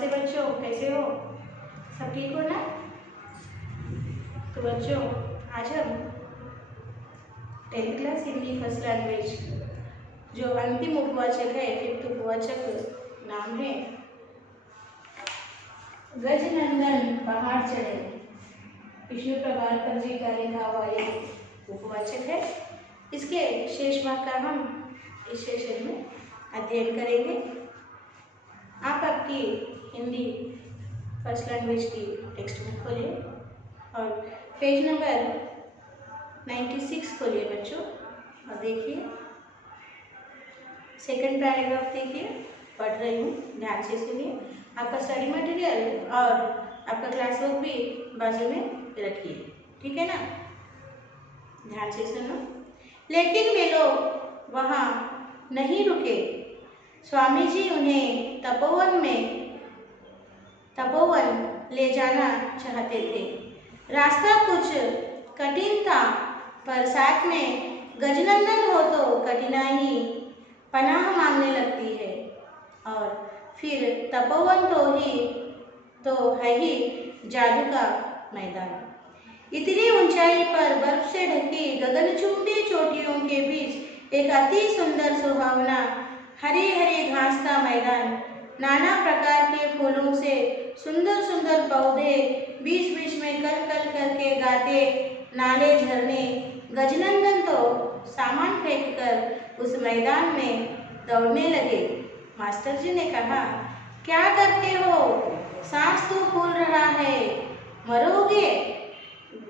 नमस्ते बच्चों, कैसे हो? सब ठीक हो ना? तो बच्चों, आज हम 10th class Hindi first language जो अंतिम उपवाचक है, 5th उपवाचक नाम है गजनंदन पहाड़ चढ़े। विष्णु प्रभाकर जी का लिखा हुआ ये उपवाचक है। इसके शेष भाग का हम इस सेशन में अध्ययन करेंगे। आप आपकी हिंदी फर्स्ट लैंग्वेज की टेक्स्ट बुक खोलिए और पेज नंबर 96 खोलिए बच्चों और देखिए सेकंड पैराग्राफ देखिए। पढ़ रही हूँ, ध्यान से सुनिए। आपका स्टडी मटेरियल और आपका क्लास वर्क भी बाजू में रखिए, ठीक है ना? ध्यान से सुनो। लेकिन वे लोग वहाँ नहीं रुके। स्वामी जी उन्हें तपोवन ले जाना चाहते थे। रास्ता कुछ कठिन था, पर साथ में गजनंदन हो तो कठिनाई पनाह मांगने लगती है। और फिर तपोवन तो है ही जादू का मैदान। इतनी ऊंचाई पर बर्फ से ढकी गगनचुंबी चोटियों के बीच एक अति सुंदर सुहावना हरे हरे घास का मैदान, नाना प्रकार के फूलों से सुंदर सुंदर पौधे, बीच बीच में कल कल करके गाते नाले झरने। गजनंदन तो सामान फेंककर उस मैदान में दौड़ने लगे। मास्टर जी ने कहा, क्या करते हो? सांस तो फूल रहा है, मरोगे।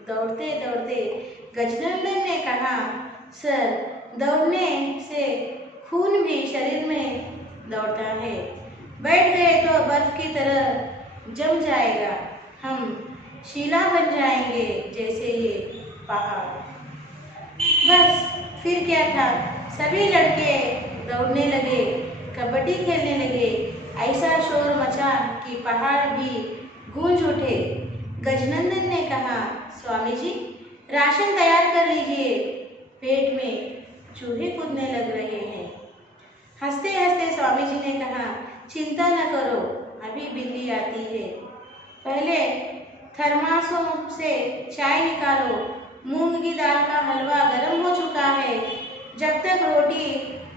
दौड़ते दौड़ते गजनंदन ने कहा, सर, दौड़ने से खून भी शरीर में दौड़ता है। बैठ गए तो बर्फ की तरह जम जाएगा, हम शिला बन जाएंगे जैसे ये पहाड़। बस फिर क्या था, सभी लड़के दौड़ने लगे, कबड्डी खेलने लगे। ऐसा शोर मचा कि पहाड़ भी गूंज उठे। गजनंदन ने कहा, स्वामी जी, राशन तैयार कर लीजिए, पेट में चूहे कूदने लग रहे हैं। हंसते हंसते स्वामी जी ने कहा, चिंता न करो, अभी बिल्ली आती है। पहले थर्मासों से चाय निकालो, मूंग की दाल का हलवा गर्म हो चुका है। जब तक रोटी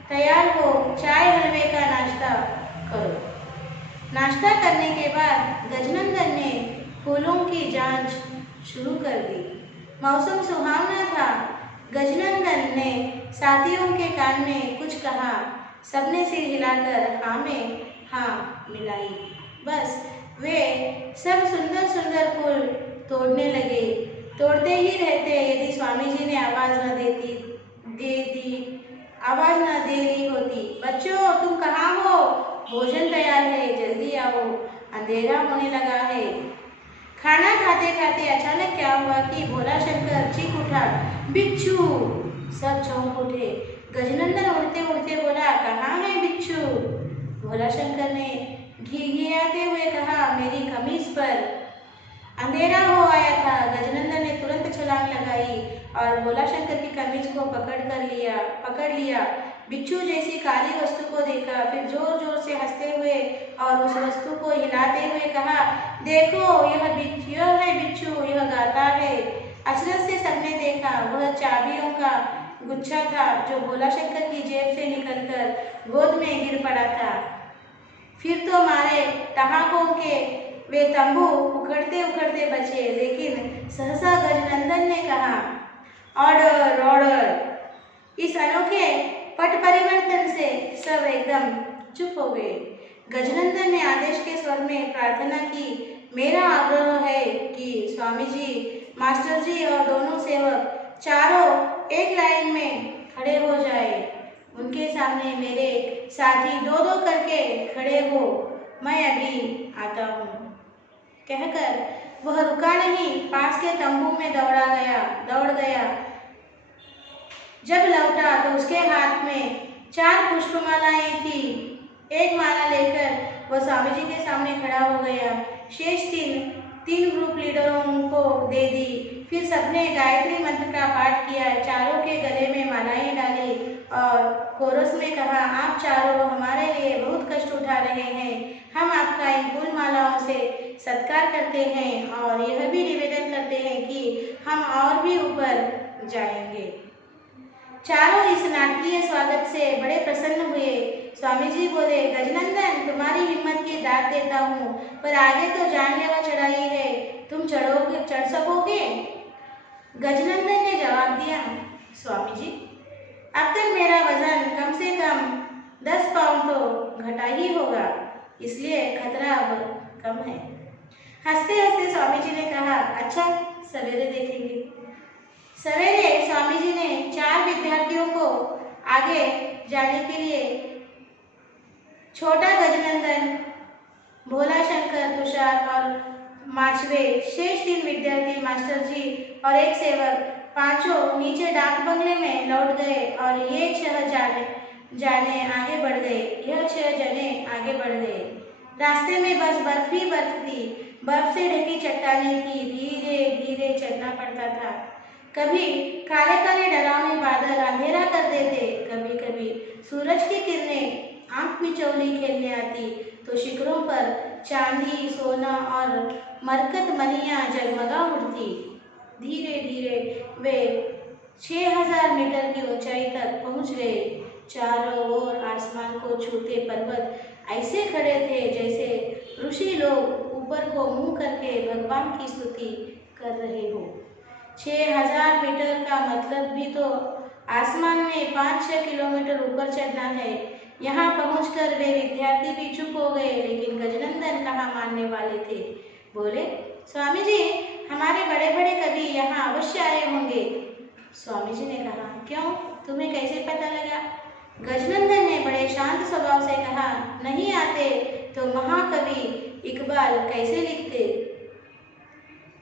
तैयार हो, चाय हलवे का नाश्ता करो। नाश्ता करने के बाद गजनंदन ने फूलों की जांच शुरू कर दी। मौसम सुहावना था। गजनंदन ने साथियों के कान में कुछ कहा। सबने सिर हिलाकर हाँ में हाँ मिलाई। बस वे सब सुंदर सुंदर फूल तोड़ने लगे। तोड़ते ही रहते, यदि स्वामी जी ने आवाज न दे ली होती। बच्चों, तुम कहाँ हो? भोजन तैयार है, जल्दी आओ, अंधेरा होने लगा है। खाना खाते खाते अचानक क्या हुआ कि भोला शंकर चीख उठा, बिच्छू! सब चौंक उठे। गजनंदन उड़ते उड़ते बोला, कहाँ है बिच्छू? भोला शंकर ने घिघियाते हुए कहा, मेरी कमीज पर। अंधेरा हो आया था। गजनंदन ने तुरंत छलांग लगाई और भोला शंकर की कमीज को पकड़ लिया। बिच्छू जैसी काली वस्तु को देखा, फिर जोर जोर से हंसते हुए और उस वस्तु को हिलाते हुए कहा, देखो, यह है बिच्छू, यह गाता है। अचरज से सबने देखा, वह चाबियों का गुच्छा था जो भोला शंकर की जेब से निकलकर गोद में गिर पड़ा था। फिर तो मारे ठहाकों के वे तंबू उखड़ते उखड़ते बचे, लेकिन सहसा गजनंदन ने कहा, ऑर्डर ऑर्डर। इस अनोखे पट परिवर्तन से सब एकदम चुप हो गए। गजनंदन ने आदेश के स्वर में प्रार्थना की, मेरा आग्रह है कि स्वामी जी, मास्टर जी और दोनों सेवक चारों एक लाइन में खड़े हो जाए। उनके सामने मेरे साथी दो दो करके खड़े हो, मैं अभी आता हूँ। कहकर वह रुका नहीं, पास के तंबू में दौड़ गया। जब लौटा तो उसके हाथ में 4 पुष्पमालाएं थी। एक माला लेकर वह स्वामी जी के सामने खड़ा हो गया। शेष तीन ग्रुप लीडरों को दे दी। फिर सबने गायत्री मंत्र का पाठ किया, चारों के गले में मालाएं डाली और कोरस में कहा, आप चारों हमारे लिए बहुत कष्ट उठा रहे हैं, हम आपका इन फूल मालाओं से सत्कार करते हैं और यह भी निवेदन करते हैं कि हम और भी ऊपर जाएंगे। चारों इस नाटकीय स्वागत से बड़े प्रसन्न हुए। स्वामी जी बोले, गजनंदन, तुम्हारी हिम्मत की दाद देता हूँ, पर आगे तो जानलेवा चढ़ाई है, तुम चढ़ सकोगे? गजनंदन ने जवाब दिया, स्वामी जी, अब तक मेरा वजन कम से कम 10 पाउंड तो घटा ही होगा, इसलिए खतरा अब कम है। हंसते हंसते स्वामी जी ने कहा, अच्छा सवेरे देखेंगे। सवेरे स्वामी जी ने 4 विद्यार्थियों को आगे जाने के लिए छोटा गजनंदन, भोला शंकर, तुषार और माचवे, शेष 3 विद्यार्थी, मास्टर जी और एक सेवक, पांचों नीचे डाक बंगले में लौट गए और ये 6 जाने आगे बढ़ गए। रास्ते में बस बर्फ ही बर्फ थी, बर्फ से ढकी चट्टानें थी, धीरे धीरे चलना पड़ता था। कभी काले काले डरावने बादल अंधेरा कर देते, कभी कभी सूरज की किरणें आंख मिचौली खेलने आती, तो शिखरों पर चांदी, सोना और मरकत मणियां जगमगा उठती। धीरे धीरे वे 6000 मीटर की ऊंचाई तक पहुंच गए। चारों ओर आसमान को छूते पर्वत ऐसे खड़े थे जैसे ऋषि लोग ऊपर को मुंह करके भगवान की स्तुति कर रहे हो। 6000 मीटर का मतलब भी तो आसमान में 5-6 किलोमीटर ऊपर चढ़ना है। यहाँ पहुंचकर वे विद्यार्थी भी चुप हो गए, लेकिन गजनंदन कहाँ मानने वाले थे। बोले, स्वामी जी, हमारे बड़े बड़े कवि यहाँ अवश्य आए होंगे। स्वामी जी ने कहा, क्यों, तुम्हें कैसे पता लगा? गजनंदन ने बड़े शांत स्वभाव से कहा, नहीं आते तो महाकवि इकबाल कैसे लिखते?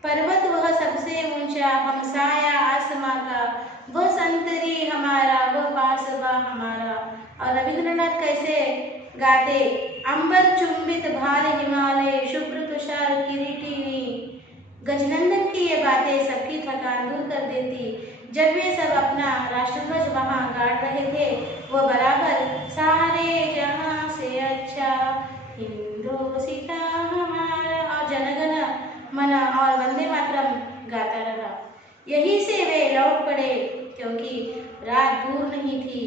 पर्वत वह सबसे ऊंचा, हमसाया आसमां का, वह संतरी हमारा, वह बासबा हमारा। और रविंद्रनाथ कैसे गाते, अंबर चुंबित भाल हिमालय, शुभ्र तुषार किरीटिनी। गजनंदन की ये बातें सबकी थकान दूर कर देती। जब वे सब अपना राष्ट्रध्वज वहां गाड़ रहे थे, वो बराबर सारे जहां से अच्छा हिंदोसिता हमारा और जनगण मन और वंदे मातरम गाता रहा। यहीं से वे लौट पड़े, क्योंकि रात दूर नहीं थी,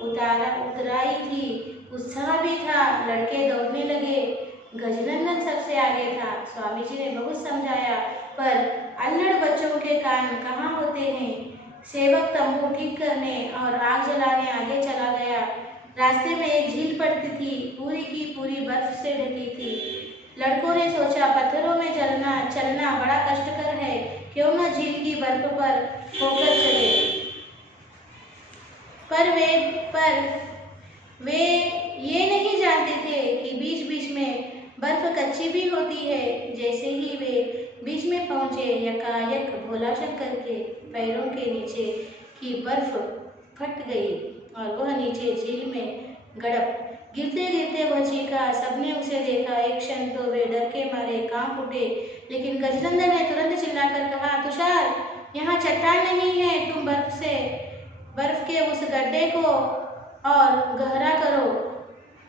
उतराई थी, उत्साह भी था। लड़के दौड़ने लगे, गजनंदन सबसे आगे था। स्वामी जी ने बहुत समझाया, पर अल्लड़ बच्चों के कान कहाँ होते हैं। सेवक तंबू ठीक करने और आग जलाने आगे चला गया। रास्ते में एक झील पड़ती थी, पूरी की पूरी बर्फ से ढकी थी। लड़कों ने सोचा, पत्थरों में चलना बड़ा कष्टकर है, क्यों न झील की बर्फ पर होकर चले। पर वे ये नहीं जानते थे कि बीच बीच में बर्फ कच्ची भी होती है। जैसे ही वे बीच में पहुंचे, यकायक भोला शंकर के पैरों के नीचे की बर्फ फट गई और वह नीचे झील में गड़प। गिरते गिरते वह चीखा। सबने उसे देखा। एक क्षण तो वे डर के मारे कांप उठे, लेकिन गजनंदन ने तुरंत चिल्लाकर कहा, तुषार, यहाँ चट्टान नहीं है, तुम बर्फ के उस गड्ढे को और गहरा करो।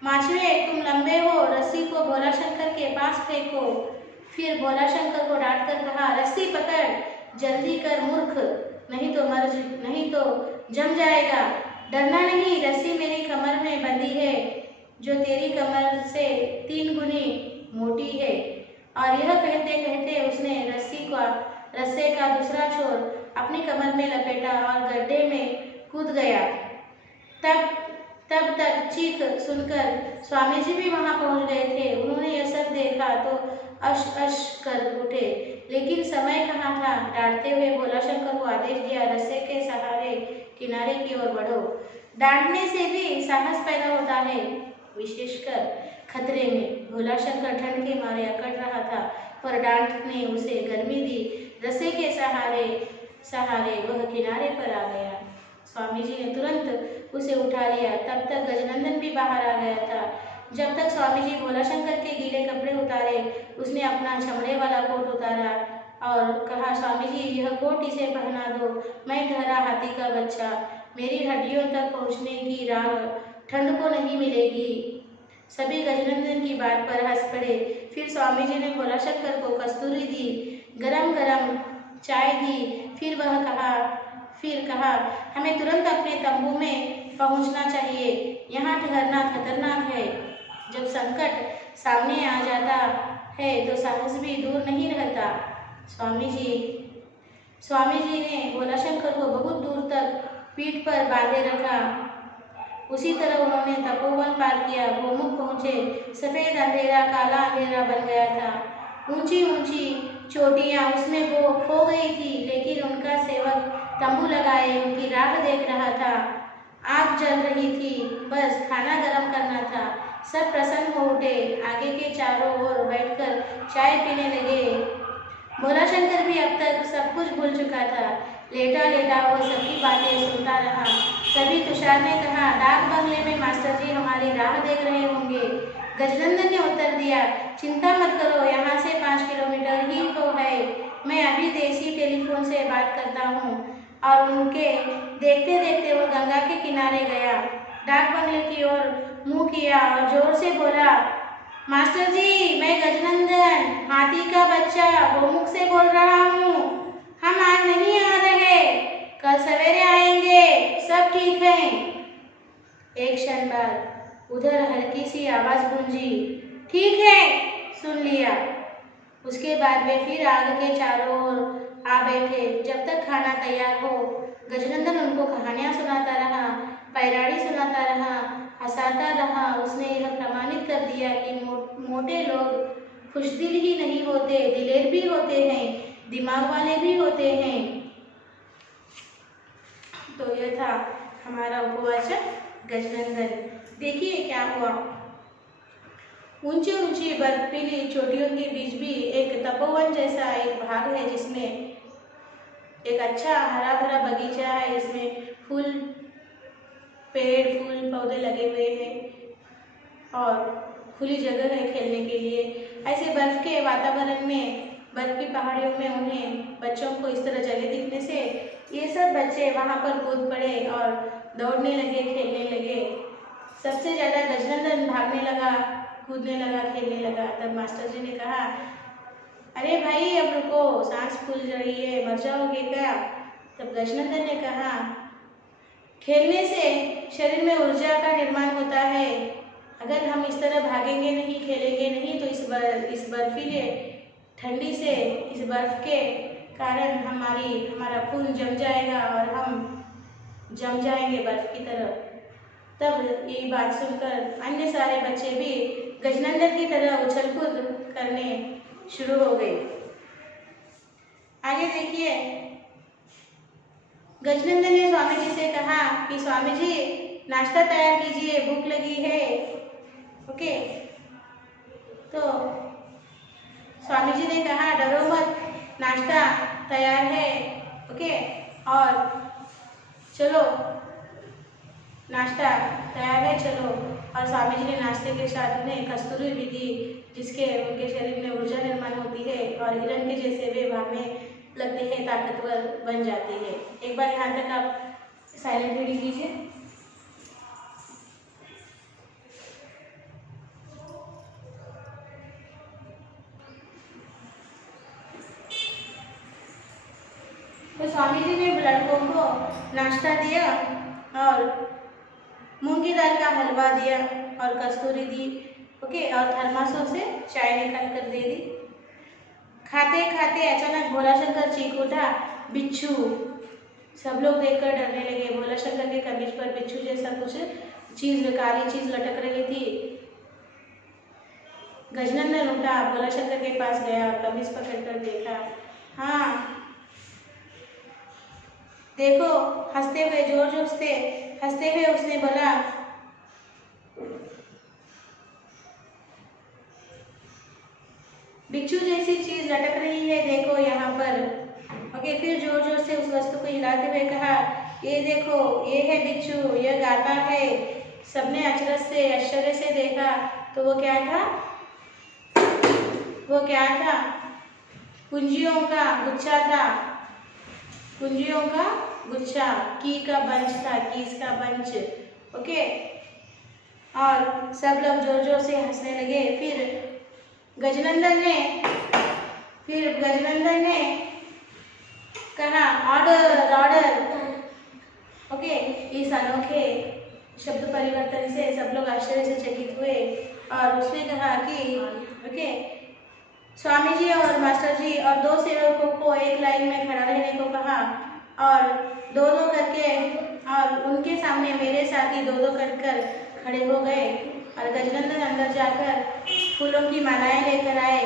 माछवे, तुम लंबे हो, रस्सी को भोला शंकर के पास फेंको। फिर भोला शंकर को डांट कर कहा, रस्सी पकड़, जल्दी कर मूर्ख, नहीं तो जम जाएगा। डरना नहीं, रस्सी मेरी कमर में बंधी है, जो तेरी कमर से 3 गुनी मोटी है। और यह कहते कहते उसने रस्से का दूसरा छोर अपनी कमर में लपेटा और गड्ढे में कूद गया। तब तक चीख सुनकर स्वामी जी भी वहां पहुंच गए थे। उन्होंने यह सब देखा तो अश कर उठे, लेकिन समय कहाँ था। डांटते हुए भोला शंकर को आदेश दिया, रस्से के सहारे किनारे की ओर बढ़ो। डांटने से भी साहस पैदा होता है, विशेषकर खतरे में। भोला शंकर ठंड के मारे अकड़ रहा था, पर डांट ने उसे गर्मी दी। रस्से के सहारे वह किनारे पर आ गया। स्वामी जी ने तुरंत उसे उठा लिया। तब तक गजनंदन भी बाहर आ गया था। जब तक स्वामी जी भोला शंकर के गीले कपड़े उतारे, उसने अपना चमड़े वाला कोट उतारा। और कहा, स्वामी जी यह कोट इसे पहना दो, मैं ठहरा हाथी का बच्चा, मेरी हड्डियों तक पहुँचने की राह ठंड को नहीं मिलेगी। सभी गजनंदन की बात पर हंस पड़े। फिर स्वामी जी ने भोलाशंकर को कस्तूरी दी, गरम गरम चाय दी। फिर कहा, हमें तुरंत अपने तंबू में पहुंचना चाहिए, यहाँ ठहरना खतरनाक है। जब संकट सामने आ जाता है तो साहस भी दूर नहीं रहता। स्वामी जी ने भोलाशंकर को बहुत दूर तक पीठ पर बांधे रखा। उसी तरह उन्होंने तपोवन पार किया, गोमुख पहुंचे। सफेद अंधेरा काला अंधेरा बन गया था। ऊंची ऊंची चोटियां उसमें खो गई थी, लेकिन उनका सेवक तंबू लगाए उनकी राह देख रहा था। आग जल रही थी, बस खाना गर्म करना था। सब प्रसन्न हो उठे, आगे के चारों ओर बैठकर चाय पीने लगे। भोलाशंकर भी अब तक सब कुछ भूल चुका था। लेटा लेटा वो सबकी बातें सुनता रहा। तभी तुषार ने कहा, डाक बंगले में मास्टर जी हमारी राह देख रहे होंगे। गजनंदन ने उत्तर दिया, चिंता मत करो, यहाँ से 5 किलोमीटर ही तो है। मैं अभी देसी टेलीफोन से बात करता हूँ। और उनके देखते देखते वो गंगा के किनारे गया, डाक बंगले की ओर मुँह किया और जोर से बोला, मास्टर जी मैं गजनंदन हाथी का बच्चा गोमुख से बोल रहा हूँ। हम आज नहीं आ रहे, कल सवेरे आएंगे, सब ठीक है। एक क्षण बाद उधर हल्की सी आवाज गूंजी, ठीक है, सुन लिया। उसके बाद वे फिर आग के चारों ओर आ बैठे। जब तक खाना तैयार हो, गजनंदन उनको कहानियां सुनाता रहा, पैराड़ी सुनाता रहा, हंसाता रहा। उसने यह प्रमाणित कर दिया कि मोटे लोग खुशदिल ही नहीं होते, दिलेर भी होते हैं, दिमाग वाले भी होते हैं। तो यह था हमारा उपवाचक गजनंदन। देखिए क्या हुआ। ऊंची ऊंची बर्फीली चोटियों के बीच भी एक तपोवन जैसा एक भाग है, जिसमें एक अच्छा हरा भरा बगीचा है। इसमें पेड़ फूल पौधे लगे हुए हैं और खुली जगह है खेलने के लिए। ऐसे बर्फ के वातावरण में, बर्फ की पहाड़ियों में उन्हें बच्चों को इस तरह जगह दिखने से ये सब बच्चे वहाँ पर कूद पड़े और दौड़ने लगे, खेलने लगे। सबसे ज़्यादा गजनंदन भागने लगा, कूदने लगा, खेलने लगा। तब मास्टर जी ने कहा, अरे भाई अब रुको, सांस फूल रही है, मर जाओगे क्या? तब गजनंदन ने कहा, खेलने से शरीर में ऊर्जा का निर्माण होता है। अगर हम इस तरह भागेंगे नहीं, खेलेंगे नहीं, तो इस बर्फीले ठंडी से, इस बर्फ के कारण हमारा खून जम जाएगा और हम जम जाएंगे बर्फ की तरह। तब ये बात सुनकर अन्य सारे बच्चे भी गजनंदन की तरह उछल कूद करने शुरू हो गए। आगे देखिए, गजनंदन ने स्वामी जी से कहा कि स्वामी जी नाश्ता तैयार कीजिए, भूख लगी है। ओके, तो स्वामी जी ने कहा, डरो मत, नाश्ता तैयार है। ओके, और चलो नाश्ता तैयार है, चलो। और स्वामी जी ने नाश्ते के साथ उन्हें कस्तूरी भी दी, जिसके उनके शरीर में ऊर्जा निर्माण होती है और हिरण के जैसे वे भागने लगते हैं, ताकतवर बन जाती है। एक बार यहाँ तक आप साइलेंट रीडिंग कीजिए। तो स्वामी जी ने लड़कों को नाश्ता दिया और मूंग की दाल का हलवा दिया और कस्तूरी दी। ओके, और थर्मासों से चाय निकाल कर दे दी। खाते खाते अचानक भोलाशंकर चीख उठा, बिच्छू। सब लोग देखकर डरने लगे। भोलाशंकर के कमीज पर बिच्छू जैसा कुछ चीज, काली चीज लटक रही थी। गजनंदन उठा, भोलाशंकर के पास गया और कमीज पकड़कर देखा। हाँ देखो, हंसते हुए, जोर जोर से हंसते हुए उसने बोला, बिच्छू जैसी चीज लटक रही है, देखो यहाँ पर। ओके, फिर जोर जोर से उस वस्तु को हिलाते हुए कहा, ये देखो, ये है बिच्छू, यह गाता है। सबने अचरज से, आश्चर्य से देखा। तो वो क्या था? कुंजियों का गुच्छा था, कुंजियों का गुच्छा, की का बंच था, कीज का बंच। ओके, और सब लोग जोर जोर से हंसने लगे। फिर गजनंदन ने कहा ऑर्डर ऑर्डर। ओके, इस अनोखे शब्द परिवर्तन से सब लोग आश्चर्य से चकित हुए और उसने कहा कि ओके, स्वामी जी और मास्टर जी और दो सेवकों को एक लाइन में खड़ा रहने को कहा और दो दो करके, और उनके सामने मेरे साथी दो दो कर खड़े हो गए और गजनंदन अंदर जाकर फूलों की मालाएं लेकर आए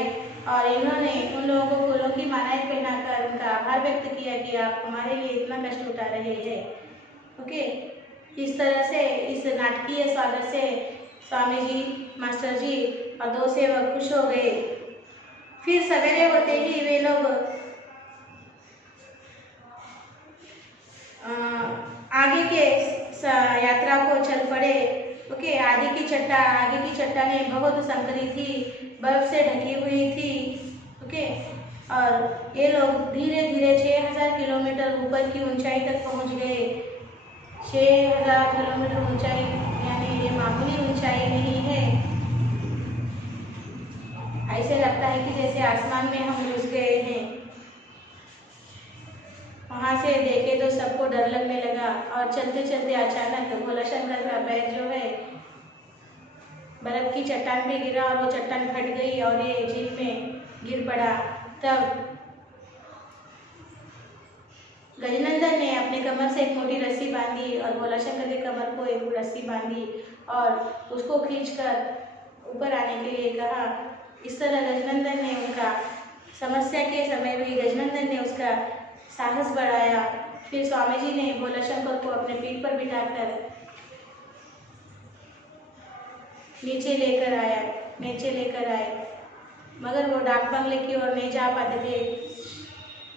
और इन्होंने उन लोगों को फूलों की मालाएं पहनाकर उनका आभार व्यक्त किया कि आप हमारे लिए इतना कष्ट उठा रहे हैं। ओके, इस तरह से इस नाटकीय स्वागत से स्वामी जी, मास्टर जी और दो सेवक खुश हो गए। फिर सवेरे होते ही वे लोग आगे के यात्रा को चल पड़े। ओके, आगे की चट्टानें बहुत संकरी थी, बर्फ से ढकी हुई थी। ओके, और ये लोग धीरे धीरे 6000 किलोमीटर ऊपर की ऊंचाई तक पहुंच गए। 6000 किलोमीटर ऊंचाई यानी ये मामूली ऊंचाई नहीं है। ऐसे लगता है कि जैसे आसमान में हम घुस गए हैं। वहां से देखे तो सबको डर लगने लगा और चलते चलते अचानक भोला शंकर का पैर जो है बर्फ की चट्टान पे गिरा और वो चट्टान फट गई और ये झील में गिर पड़ा। तब गजनंदन ने अपने कमर से एक मोटी रस्सी बांधी और भोला शंकर के कमर को एक रस्सी बांधी और उसको खींचकर ऊपर आने के लिए कहा। इस तरह गजनंदन ने उनका समस्या के समय भी गजनंदन ने उसका साहस बढ़ाया। फिर स्वामी जी ने भोला शंकर को अपने पीठ पर बिठाकर नीचे लेकर आए, मगर वो डाक बंगले की ओर नहीं जा पाते थे।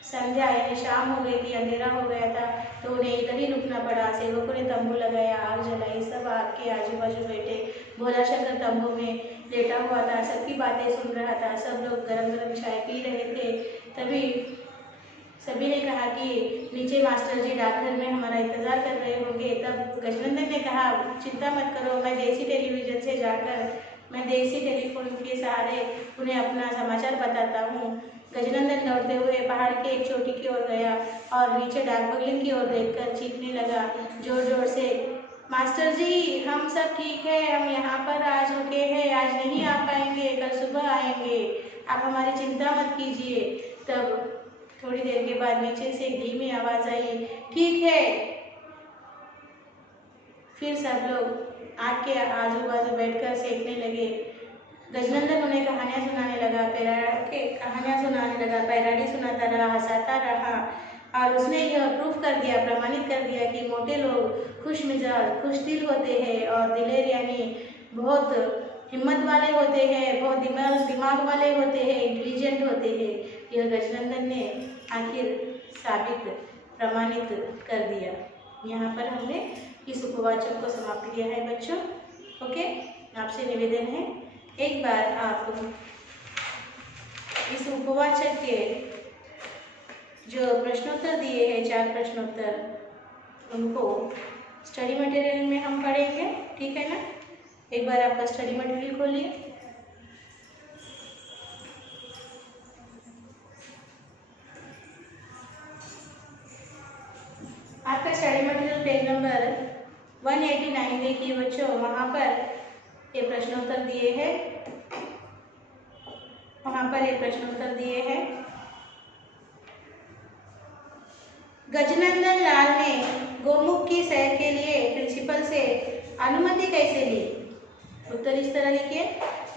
संध्या यानी शाम हो गई थी, अंधेरा हो गया था, तो उन्हें इधर ही रुकना पड़ा। सेवकों ने तंबू लगाया, आग जलाई, सब आग के आजू बाजू बैठे। भोला शंकर तंबू में लेटा हुआ था, सबकी बातें सुन रहा था। सब लोग गरम गरम चाय पी रहे थे। तभी सभी ने कहा कि नीचे मास्टर जी डाकघर में हमारा इंतजार कर रहे होंगे। तब गजनंदन ने कहा, चिंता मत करो, मैं देसी टेलीफोन के सहारे उन्हें अपना समाचार बताता हूँ। गजनंदन दौड़ते हुए पहाड़ के एक चोटी की ओर गया और नीचे डाक बंगले की ओर देखकर चीखने लगा जोर जोर से, मास्टर जी हम सब ठीक है, हम यहाँ पर आज रुके हैं, आज नहीं आ पाएंगे, कल सुबह आएंगे, आप हमारी चिंता मत कीजिए। तब थोड़ी देर के बाद नीचे से धीमी आवाज आई, ठीक है। फिर सब लोग आग के आजू बाजू बैठकर सेकने लगे। गजनंदन उन्हें कहानियां सुनाने लगा, पैराडी सुनाता रहा, हंसाता रहा और उसने यह प्रूफ कर दिया, प्रमाणित कर दिया कि मोटे लोग खुश मिजाज, खुश दिल होते हैं और दिलेर यानी बहुत हिम्मत वाले होते हैं, बहुत दिमाग वाले होते हैं, इंटेलिजेंट होते हैं। यह गजनंदन ने आखिर साबित, प्रमाणित कर दिया। यहाँ पर हमने इस उपवाचक को समाप्त किया है बच्चों। ओके, आपसे निवेदन है एक बार आप इस उपवाचक के जो प्रश्नोत्तर दिए हैं, 4 प्रश्नोत्तर, उनको स्टडी मटेरियल में हम पढ़ेंगे, ठीक है ना। एक बार आपका स्टडी मटेरियल खोलिए। आपका स्टडी मटेरियल पेज नंबर 189 देखिए बच्चों, वहाँ पर ये प्रश्नोत्तर दिए हैं, गजनंदन लाल ने गोमुख की सैर के लिए प्रिंसिपल से अनुमति कैसे ली? उत्तर इस तरह लिखिए,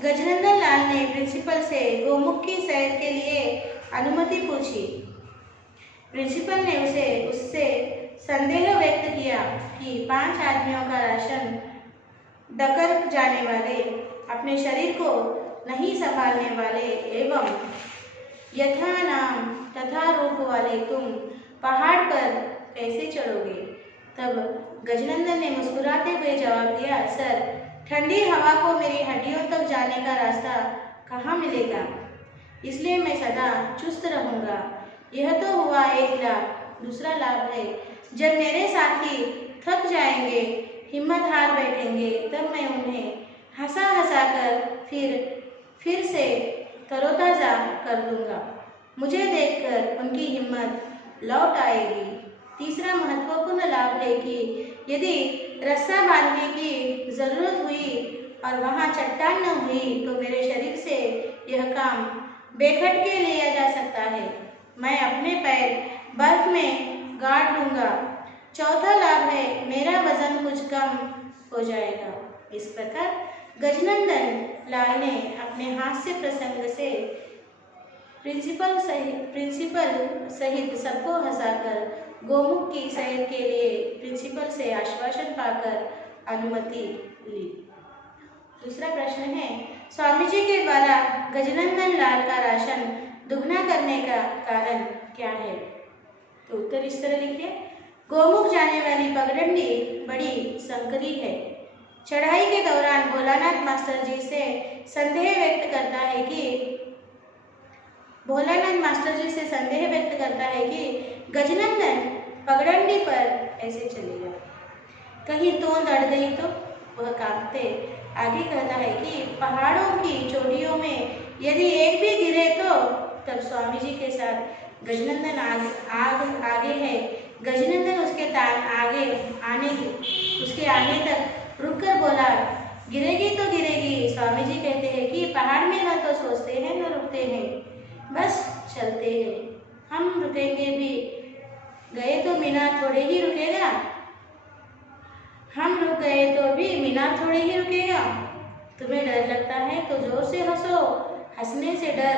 गजनंदन लाल ने प्रिंसिपल से गोमुख की सैर के लिए अनुमति पूछी। प्रिंसिपल ने उससे संदेह व्यक्त किया कि 5 आदमियों का राशन डकर जाने वाले, अपने शरीर को नहीं संभालने वाले एवं यथा नाम तथा रूप वाले तुम पहाड़ पर कैसे चढ़ोगे? तब गजनंदन ने मुस्कुराते हुए जवाब दिया, सर, ठंडी हवा को मेरी हड्डियों तक जाने का रास्ता कहाँ मिलेगा? इसलिए मैं सदा चुस्त रहूँगा। यह तो हुआ एक लाभ। दूसरा लाभ है, जब मेरे साथी थक जाएंगे, हिम्मत हार बैठेंगे, तब मैं उन्हें हंसा हंसा कर फिर से तरोताज़ा कर दूंगा। मुझे देखकर उनकी हिम्मत लौट आएगी। तीसरा महत्वपूर्ण लाभ है कि यदि रस्सा बांधने की जरूरत हुई और वहाँ चट्टान न हुई तो मेरे शरीर से यह काम बेखटके लिया जा सकता है। मैं अपने पैर बर्फ में गाड़ लूँगा। चौथा लाभ है, मेरा वजन कुछ कम हो जाएगा। इस प्रकार गजनंदन लाल ने अपने हास्य प्रसंग से प्रिंसिपल सहित सबको हंसाकर गोमुख की सैर के लिए प्रिंसिपल से आश्वासन पाकर अनुमति ली। दूसरा प्रश्न है, स्वामी जी के द्वारा गजनंदन लाल का राशन दुगना करने का कारण क्या है? तो उत्तर इस तरह लिखिए। गोमुख जाने वाली पगडंडी बड़ी संकरी है। चढ़ाई के दौरान भोलानाथ मास्टर जी से संदेह व्यक्त करता है कि गजनंदन पगडंडी पर ऐसे चलेगा, कहीं तोंद अड़ गई तो? वह कांपते आगे कहता है कि पहाड़ों की चोटियों में यदि एक भी गिरे तो? तब स्वामी जी के साथ गजनंदन आगे है। गजनंदन उसके आने तक रुककर बोला, गिरेगी तो गिरेगी। स्वामी जी कहते हैं कि पहाड़ में न तो सोचते हैं न रुकते हैं, बस चलते हैं। हम रुकेंगे भी, गए तो मीनार थोड़े ही रुकेगा। हम रुक गए तो भी मीनार थोड़े ही रुकेगा। तुम्हें डर लगता है तो जोर से हंसो, हंसने से डर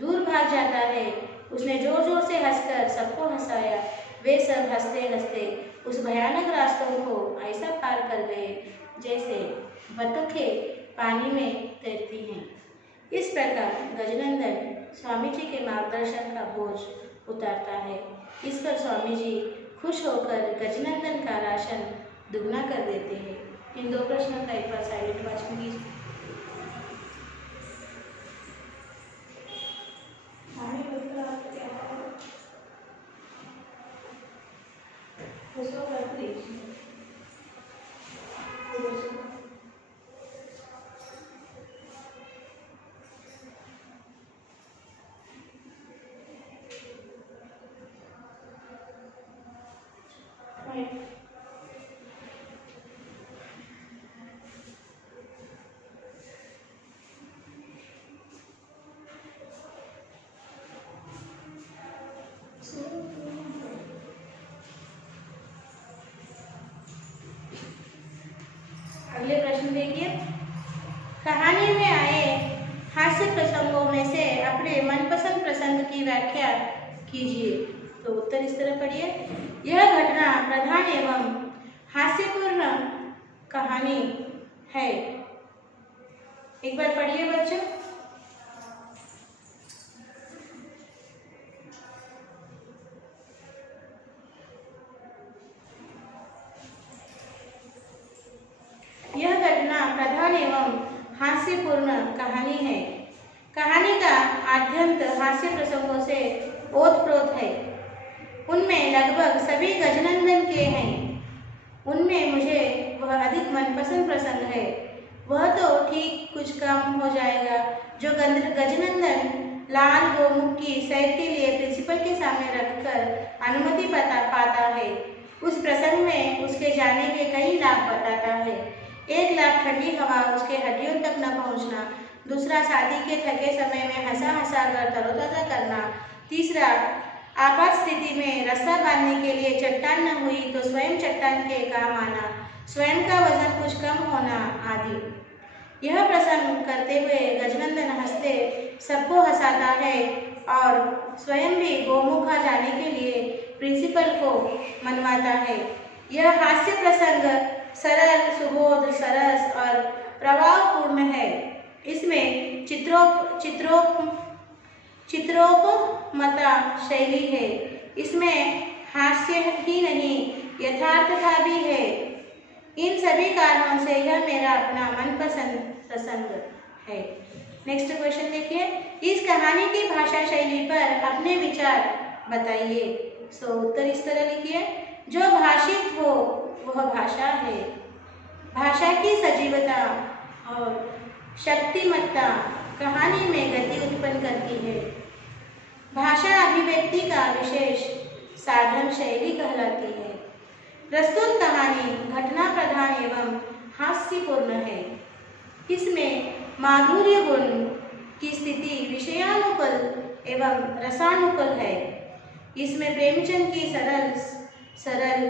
दूर भाग जाता है। उसने जोर जोर से हंसकर सबको हंसाया। वे सब हंसते हंसते उस भयानक रास्तों को ऐसा पार कर गए जैसे बतखें पानी में तैरती हैं। इस प्रकार गजनंदन स्वामी जी के मार्गदर्शन का बोझ उतारता है। इस पर स्वामी जी खुश होकर गजनंदन का राशन दुगना कर देते हैं। इन दो प्रश्नों का एक बार साइलेंट वाचन कीजिए। अगले प्रश्न देखिए। कहानी में आए हास्य प्रसंगों में से अपने मनपसंद प्रसंग की व्याख्या कीजिए। तो उत्तर इस तरह पढ़िए। यह घटना प्रधान एवं हास्यपूर्ण कहानी है। एक बार पढ़िए बच्चों। यह घटना प्रधान एवं हास्यपूर्ण कहानी है। कहानी का आद्यंत हास्य प्रसंगों से ओतप्रोत है। उनमें लगभग सभी गजनंदन के हैं। उनमें मुझे वह अधिक मनपसंद प्रसंग है। वह तो ठीक कुछ कम हो जाएगा जो गजनंदन लाल गोमुख की सैर के लिए प्रिंसिपल के सामने रखकर अनुमति पाता है। उस प्रसंग में उसके जाने के कई लाभ बताता है। एक लाभ ठंडी हवा उसके हड्डियों तक न पहुंचना। दूसरा, शादी के थके समय में हंसा हंसा कर तरोताजा करना। तीसरा, आपात स्थिति में रस्सा बांधने के लिए चट्टान न हुई तो स्वयं चट्टान के काम आना। स्वयं का वजन कुछ कम होना आदि। यह प्रसंग करते हुए गजनंदन हंसते सबको हंसाता है और स्वयं भी गोमुखा जाने के लिए प्रिंसिपल को मनवाता है। यह हास्य प्रसंग सरल, सुबोध, सरस और प्रभावपूर्ण है। इसमें चित्रोपमता शैली है। इसमें हास्य ही नहीं यथार्थता भी है। इन सभी कारणों से यह मेरा अपना मनपसंद प्रसंग है। नेक्स्ट क्वेश्चन देखिए, इस कहानी की भाषा शैली पर अपने विचार बताइए। सो उत्तर इस तरह लिखिए, जो भाषित हो वह भाषा है। भाषा की सजीवता और शक्तिमत्ता कहानी में गति उत्पन्न करती है। भाषा अभिव्यक्ति का विशेष साधन शैली कहलाती है। प्रस्तुत कहानी घटना प्रधान एवं हास्यपूर्ण है। इसमें माधुर्य गुण की स्थिति विषयानुकूल एवं रसानुकूल है। इसमें प्रेमचंद की सरल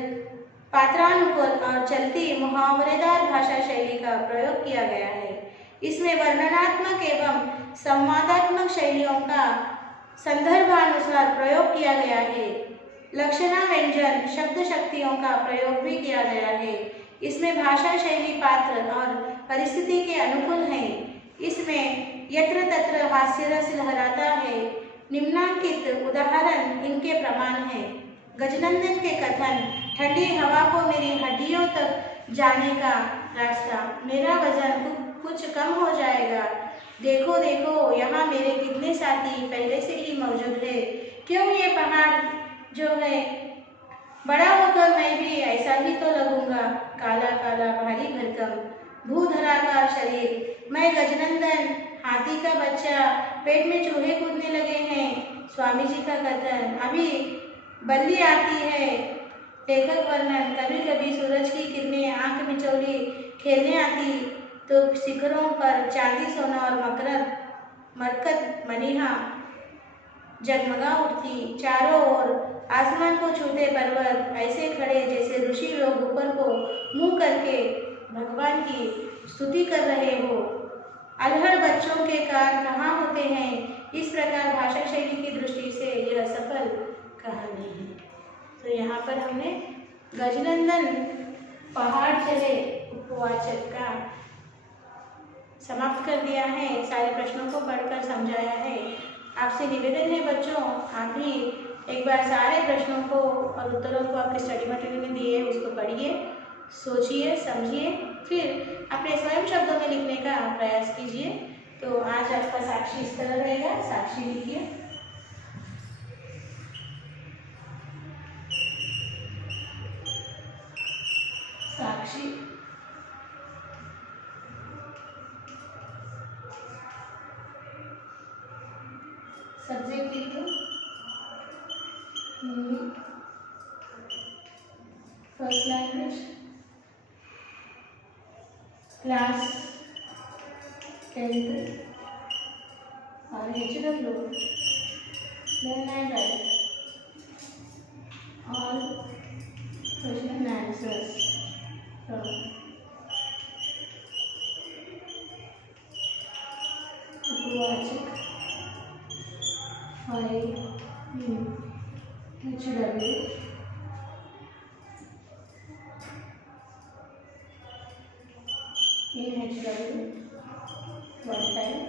पात्रानुकूल और चलती मुहावरेदार भाषा शैली का प्रयोग किया गया है। इसमें वर्णनात्मक एवं संवादात्मक शैलियों का संदर्भानुसार प्रयोग किया गया है। लक्षणा व्यंजन शब्द शक्तियों का प्रयोग भी किया गया है। इसमें भाषा शैली पात्र और परिस्थिति के अनुकूल है। इसमें यत्र तत्र हास्य रस लहराता है। निम्नांकित उदाहरण इनके प्रमाण हैं। गजनंदन के कथन, ठंडी हवा को मेरी हड्डियों तक जाने का रास्ता, मेरा वजन कुछ कम हो जाएगा, देखो देखो यहाँ मेरे कितने साथी पहले से ही मौजूद है, क्यों ये पहाड़ जो है बड़ा होकर मैं भी ऐसा ही तो लगूंगा, काला काला भारी भरकम भूधराकार शरीर, मैं गजनंदन हाथी का बच्चा, पेट में चूहे कूदने लगे हैं। स्वामी जी का कथन, अभी बल्ली आती है। लेखक वर्णन, कभी कभी सूरज की किरणें आंख मिचौली खेलने आती तो शिखरों पर चांदी सोना और मरकत मनीहा जगमगा उठती। चारों ओर आसमान को छूते पर्वत ऐसे खड़े जैसे ऋषि लोग ऊपर को मुंह करके भगवान की स्तुति कर रहे हो। अल्हड़ बच्चों के कान कहाँ होते हैं। इस प्रकार भाषा शैली की दृष्टि से यह सफल कहानी है। तो यहाँ पर हमने गजनंदन पहाड़ चले उपवाचक का समाप्त कर दिया है। सारे प्रश्नों को पढ़कर समझाया है। आपसे निवेदन है बच्चों, आप भी एक बार सारे प्रश्नों को और उत्तरों को आपके स्टडी मटेरियल में दिए उसको पढ़िए, सोचिए, समझिए, फिर अपने स्वयं शब्दों में लिखने का प्रयास कीजिए। तो आज आपका साक्षी इस तरह रहेगा। साक्षी लिखिए। साक्षी सब्जेक्ट लिखो, Hindi first language, class 10th और HW learn and write all question and answers from उपवाचक 5 HW in HW one time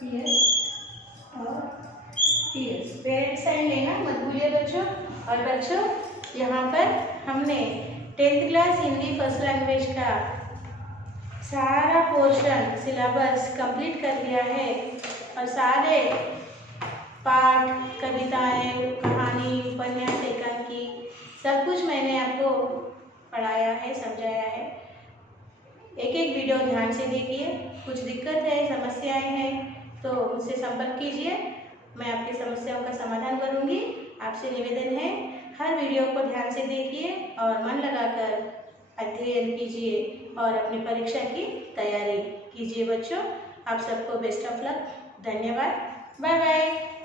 PS और PS। पेरेंट्स साइन लेना मत भूलिए बच्चों। और बच्चों यहाँ पर हमने 10th class Hindi first language का सारा पोर्शन सिलेबस कंप्लीट कर दिया है और सारे पाठ, कविताएं, कहानी, उपन्यास, एकांकी सब कुछ मैंने आपको पढ़ाया है, समझाया है। एक एक वीडियो ध्यान से देखिए। कुछ दिक्कत है, समस्याएं हैं तो मुझसे संपर्क कीजिए, मैं आपकी समस्याओं का समाधान करूंगी। आपसे निवेदन है हर वीडियो को ध्यान से देखिए और मन लगाकर अध्ययन कीजिए और अपनी परीक्षा की तैयारी कीजिए बच्चों। आप सबको बेस्ट ऑफ लक। धन्यवाद। Bye bye.